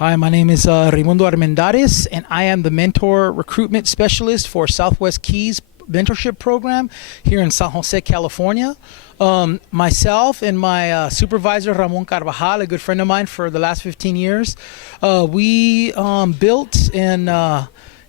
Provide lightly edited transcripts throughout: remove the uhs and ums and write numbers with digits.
Hi, my name is Raimundo Armendariz, and I am the mentor recruitment specialist for Southwest Keys mentorship program here in San Jose, California. Myself and my supervisor, Ramon Carvajal, a good friend of mine for the last 15 years, we built in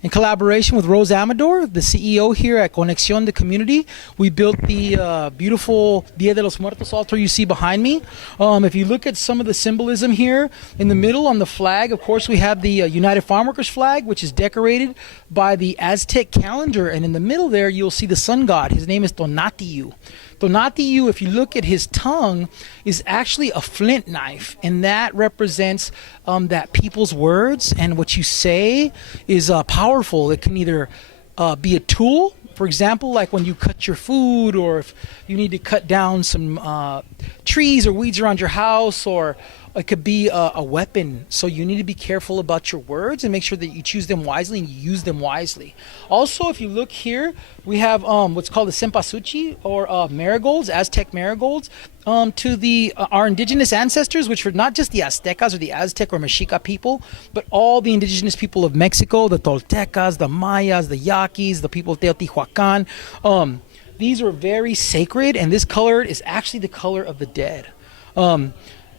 collaboration with Rose Amador, the CEO here at Conexión de Community, we built the beautiful Dia de los Muertos altar you see behind me. If you look at some of the symbolism here, in the middle on the flag, of course, we have the United Farm Workers flag, which is decorated by the Aztec calendar. And in the middle there, you'll see the sun god. His name is Tonatiuh. Tonatiuh, if you look at his tongue, is actually a flint knife, and that represents that people's words and what you say is powerful. It can either be a tool, for example, like when you cut your food, or if you need to cut down some trees or weeds around your house, or it could be a weapon. So you need to be careful about your words and make sure that you choose them wisely and you use them wisely. Also, if you look here, we have what's called the cempasúchil, or marigolds, Aztec marigolds, to our indigenous ancestors, which are not just the Aztecas or the Aztec or Mexica people, but all the indigenous people of Mexico, the Toltecas, the Mayas, the Yaquis, the people of Teotihuacan. These are very sacred, and this color is actually the color of the dead.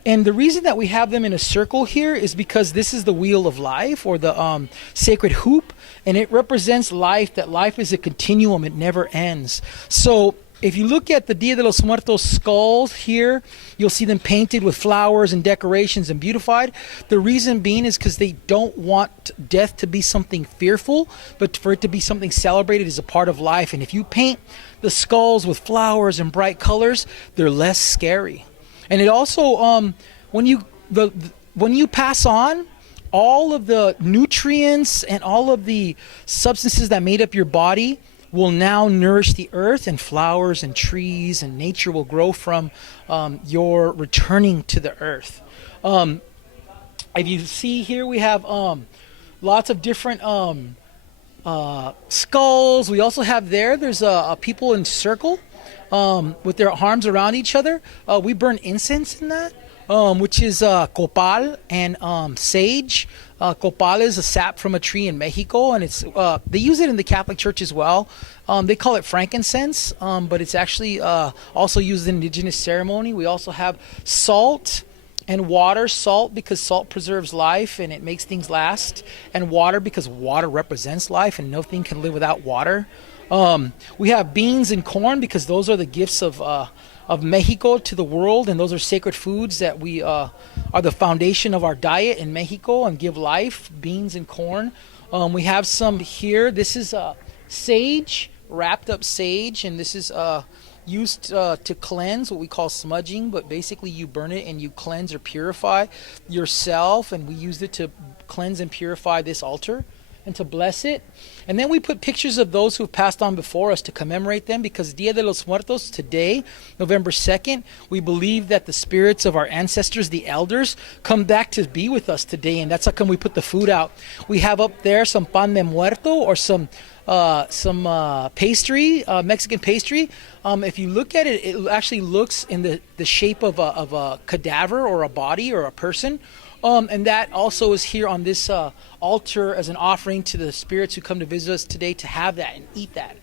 And the reason that we have them in a circle here is because this is the wheel of life, or the sacred hoop, and it represents life, that life is a continuum, it never ends. So if you look at the Dia de los Muertos skulls here, you'll see them painted with flowers and decorations and beautified. The reason being is because they don't want death to be something fearful, but for it to be something celebrated as a part of life. And if you paint the skulls with flowers and bright colors, they're less scary. And it also, when you pass on, all of the nutrients and all of the substances that made up your body will now nourish the earth, and flowers and trees and nature will grow from your returning to the earth. If you see here, we have lots of different skulls. We also have there's a people in circle with their arms around each other. We burn incense in that, which is copal and sage. Copal is a sap from a tree in Mexico, and it's they use it in the Catholic Church as well. They call it frankincense, but it's actually also used in indigenous ceremony. We also have salt and water. Salt because salt preserves life and it makes things last, and water because water represents life and nothing can live without water. We have beans and corn because those are the gifts of Mexico to the world, and those are sacred foods that we are the foundation of our diet in Mexico and give life. Beans and corn. We have some here. This is sage, wrapped up sage, and this is used to cleanse, what we call smudging, but basically you burn it and you cleanse or purify yourself, and we used it to cleanse and purify this altar and to bless it. And then we put pictures of those who have passed on before us to commemorate them, because Dia de los Muertos today, November 2nd, we believe that the spirits of our ancestors, the elders, come back to be with us today, and that's how come we put the food out. We have up there some pan de muerto, or some pastry, Mexican pastry. If you look at it, it actually looks in the shape of a cadaver or a body or a person. And that also is here on this altar as an offering to the spirits who come to visit us today, to have that and eat that.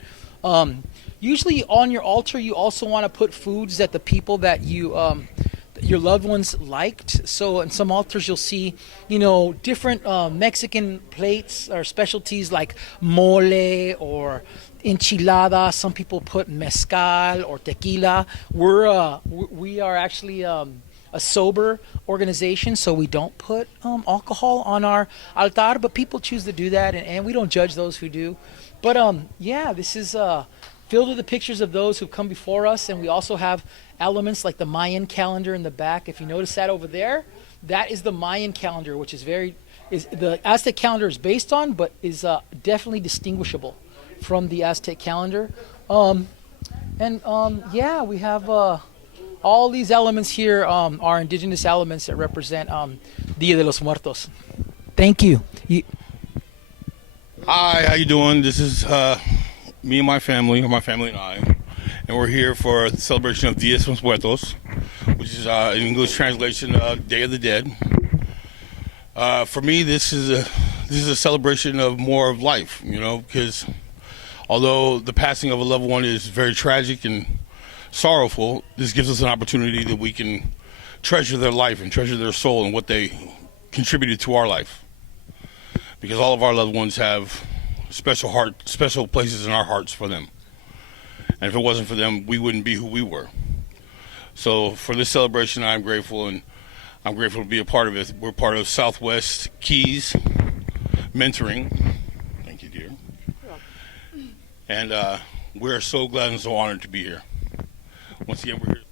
Usually on your altar, you also want to put foods that the people that your loved ones liked. So in some altars, you'll see, different Mexican plates or specialties like mole or enchilada. Some people put mezcal or tequila. We are actually a sober organization, so we don't put alcohol on our altar, but people choose to do that, and we don't judge those who do. But this is filled with the pictures of those who've come before us, and we also have elements like the Mayan calendar in the back. If you notice that over there, that is the Mayan calendar, which is the Aztec calendar is based on, but is definitely distinguishable from the Aztec calendar. We have all these elements here are indigenous elements that represent Dia de los Muertos. Thank you. Hi, how you doing? This is me and my family, or my family and I, and we're here for the celebration of Dia de los Muertos, which is in English translation, Day of the Dead. For me, this is a celebration of more of life, because although the passing of a loved one is very tragic and sorrowful, this gives us an opportunity that we can treasure their life and treasure their soul and what they contributed to our life. Because all of our loved ones have special places in our hearts for them. And if it wasn't for them, we wouldn't be who we were. So for this celebration, I'm grateful, and I'm grateful to be a part of it. We're part of Southwest Keys Mentoring. Thank you, dear. And we're so glad and so honored to be here. Once again, we're here.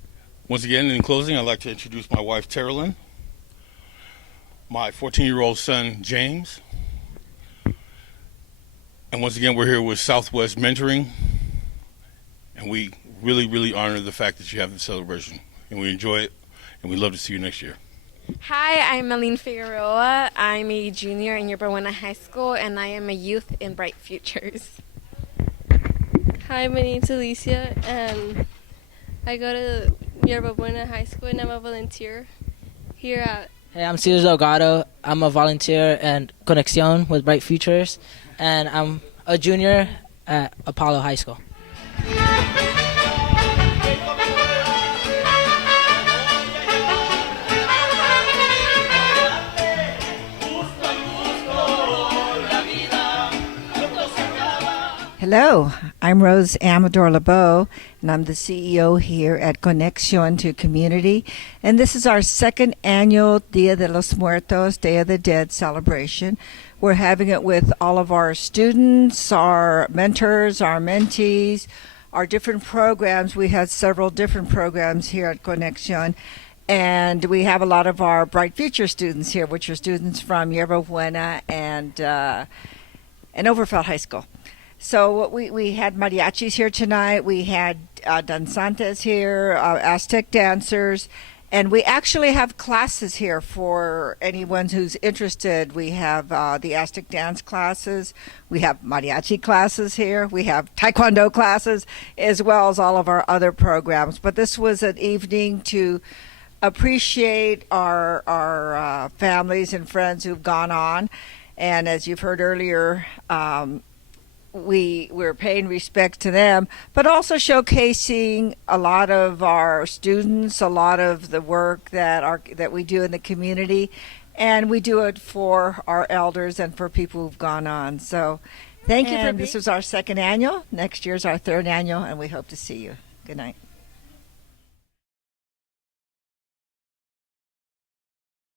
Once again, in closing, I'd like to introduce my wife, Terralyn, my 14-year-old son, James. And once again, we're here with Southwest Mentoring. And we really, really honor the fact that you have this celebration. And we enjoy it. And we'd love to see you next year. Hi, I'm Aline Figueroa. I'm a junior in Yerba Buena High School, and I am a youth in Bright Futures. Hi, my name's Alicia, and I go to Yerba Buena High School, and I'm a volunteer here at... Hey, I'm Cesar Delgado. I'm a volunteer at Conexión with Bright Futures, and I'm a junior at Apollo High School. Hello, I'm Rose Amador Lebeau, and I'm the CEO here at Conexión to Community. And this is our second annual Dia de los Muertos, Day of the Dead celebration. We're having it with all of our students, our mentors, our mentees, our different programs. We had several different programs here at Conexión. And we have a lot of our Bright Future students here, which are students from Yerba Buena and Overfeld High School. So we had mariachis here tonight. We had danzantes here, Aztec dancers, and we actually have classes here for anyone who's interested. We have the Aztec dance classes. We have mariachi classes here. We have taekwondo classes, as well as all of our other programs. But this was an evening to appreciate our families and friends who've gone on. And as you've heard earlier, we're paying respect to them, but also showcasing a lot of our students, a lot of the work that we do in the community, and we do it for our elders and for people who've gone on. So thank you for this was our second annual. Next year's our third annual, and we hope to see you. Good night.